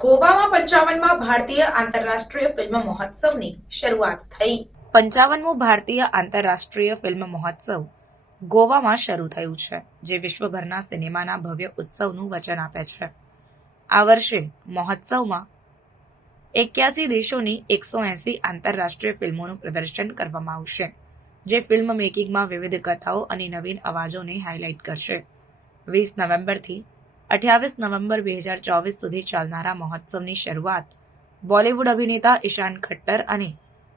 ગોવામાં 55મા ભારતીય આંતરરાષ્ટ્રીય ફિલ્મ મહોત્સવની શરૂઆત થઈ। 55મો ભારતીય આંતરરાષ્ટ્રીય ફિલ્મ મહોત્સવ ગોવામાં શરૂ થયું છે, જે વિશ્વભરના સિનેમાના ભવ્ય ઉત્સવનું વચન આપે છે। આ વર્ષે મહોત્સવમાં 81 દેશોની 180 આંતરરાષ્ટ્રીય ફિલ્મોનું પ્રદર્શન કરવામાં આવશે, જે ફિલ્મ મેકિંગમાં વિવિધ કથાઓ અને નવીન અવાજોને હાઇલાઇટ કરશે। 20 નવેમ્બરથી 28 નવેમ્બર 2024 સુધી ચાલનારા મહોત્સવની શરૂઆત બોલિવૂડ અભિનેતા ઈશાન ખટ્ટર અને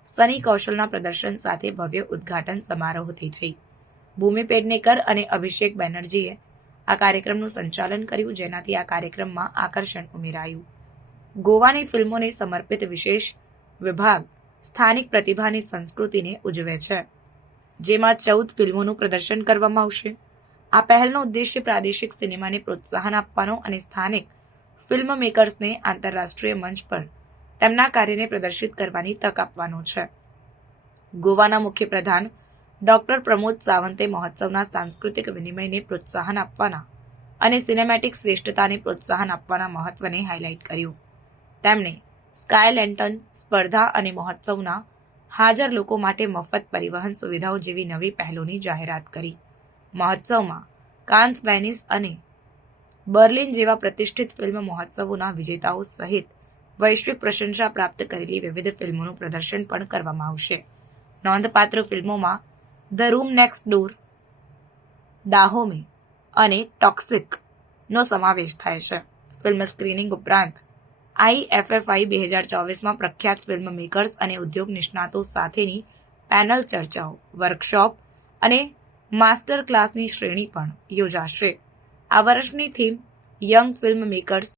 સની કૌશલના પ્રદર્શન સાથે ભવ્ય ઉદ્ઘાટન સમારોહથી થઈ। ભૂમિ પેડનેકર અને અભિષેક બેનર્જીએ આ કાર્યક્રમનું સંચાલન કર્યું, જેનાથી આ કાર્યક્રમમાં આકર્ષણ ઉમેરાયું। ગોવાની ફિલ્મોને સમર્પિત વિશેષ વિભાગ સ્થાનિક પ્રતિભાની સંસ્કૃતિને ઉજવે છે, જેમાં 14 ફિલ્મોનું પ્રદર્શન કરવામાં આવશે। આ પહેલનો ઉદ્દેશ્ય પ્રાદેશિક સિનેમાને પ્રોત્સાહન આપવાનો અને સ્થાનિક ફિલ્મ મેકર્સને આંતરરાષ્ટ્રીય મંચ પર તેમના કાર્યને પ્રદર્શિત કરવાની તક આપવાનો છે। ગોવાના મુખ્ય પ્રધાન ડોક્ટર પ્રમોદ સાવંતે મહોત્સવના સાંસ્કૃતિક વિનિમયને પ્રોત્સાહન આપવાના અને સિનેમેટિક શ્રેષ્ઠતાને પ્રોત્સાહન આપવાના મહત્વને હાઇલાઇટ કર્યું। તેમણે સ્કાય લેન્ટર્ન સ્પર્ધા અને મહોત્સવના હાજર લોકો માટે મફત પરિવહન સુવિધાઓ જેવી નવી પહેલોની જાહેરાત કરી। મહોત્સવમાં કાન્સ, વેનિસ અને બર્લિન જેવા પ્રતિષ્ઠિત ફિલ્મ મહોત્સવોના વિજેતાઓ સહિત વૈશ્વિક પ્રશંસા પ્રાપ્ત કરેલી વિવિધ ફિલ્મોનું પ્રદર્શન પણ કરવામાં આવશે। નોંધપાત્ર ફિલ્મોમાં ધ રૂમ નેક્સ્ટ ડોર, ડાહોમે અને ટોક્સિક નો સમાવેશ થાય છે। ફિલ્મ સ્ક્રીનિંગ ઉપરાંત IFFI 2024માં પ્રખ્યાત ફિલ્મ મેકર્સ અને ઉદ્યોગ નિષ્ણાતો સાથેની પેનલ ચર્ચાઓ, વર્કશોપ અને માસ્ટર ક્લાસની શ્રેણી પણ યોજાશે। આ વર્ષની થીમ યંગ ફિલ્મ મેકર્સ